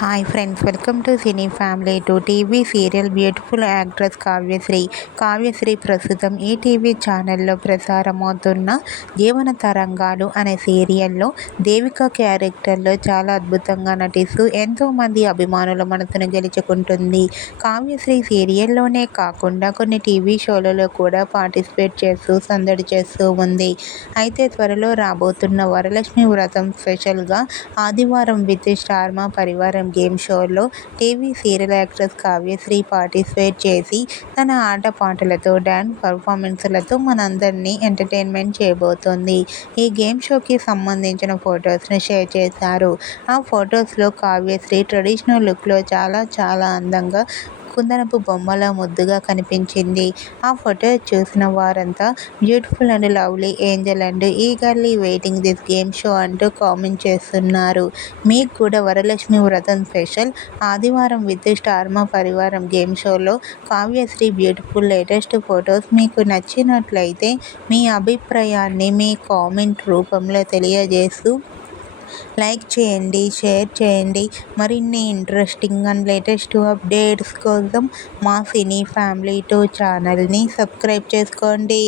Hi friends, welcome to cine family to TV serial beautiful actress Kavyasri. Kavyasri ప్రస్తుతం ETV ఛానల్లో ప్రసారమవుతున్న జీవన తరంగాలు అనే సీరియల్లో దేవిక క్యారెక్టర్లో చాలా అద్భుతంగా నటిస్తూ ఎంతోమంది అభిమానుల మనసును గెలుచుకుంటుంది. కావ్యశ్రీ సీరియల్లోనే కాకుండా కొన్ని టీవీ షోలలో కూడా పార్టిసిపేట్ చేస్తూ సందడి చేస్తూ ఉంది. అయితే త్వరలో రాబోతున్న వరలక్ష్మి వ్రతం స్పెషల్గా ఆదివారం విత్ స్టార్ మా పరివారం గేమ్ షోలో TV serial actress Kavyasri participate చేసి తన ఆటపాటలతో డ్యాన్స్ పర్ఫార్మెన్స్లతో మనందరినీ ఎంటర్టైన్మెంట్ చేయబోతోంది. ఈ గేమ్ షోకి సంబంధించిన ఫొటోస్ని షేర్ చేశారు. ఆ ఫొటోస్లో కావ్యశ్రీ ట్రెడిషనల్ లుక్లో చాలా అందంగా కుందనపు బొమ్మలా ముద్దుగా కనిపించింది. ఆ ఫోటో చూసిన వారంతా beautiful and lovely Angel and eagerly waiting this game show అంటూ కామెంట్ చేస్తున్నారు. మీకు కూడా వరలక్ష్మి వ్రతం స్పెషల్ ఆదివారం విత్ స్టార్ మా పరివారం గేమ్ షోలో కావ్యశ్రీ బ్యూటిఫుల్ లేటెస్ట్ ఫొటోస్ మీకు నచ్చినట్లయితే మీ అభిప్రాయాన్ని మీ కామెంట్ రూపంలో తెలియజేస్తూ లైక్ చేయండి, షేర్ చేయండి. మరిన్ని ఇంట్రెస్టింగ్ అండ్ లేటెస్ట్ అప్డేట్స్ కోసం మా సినీ ఫ్యామిలీ 2 ఛానల్ని సబ్స్క్రైబ్ చేసుకోండి.